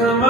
Christmas.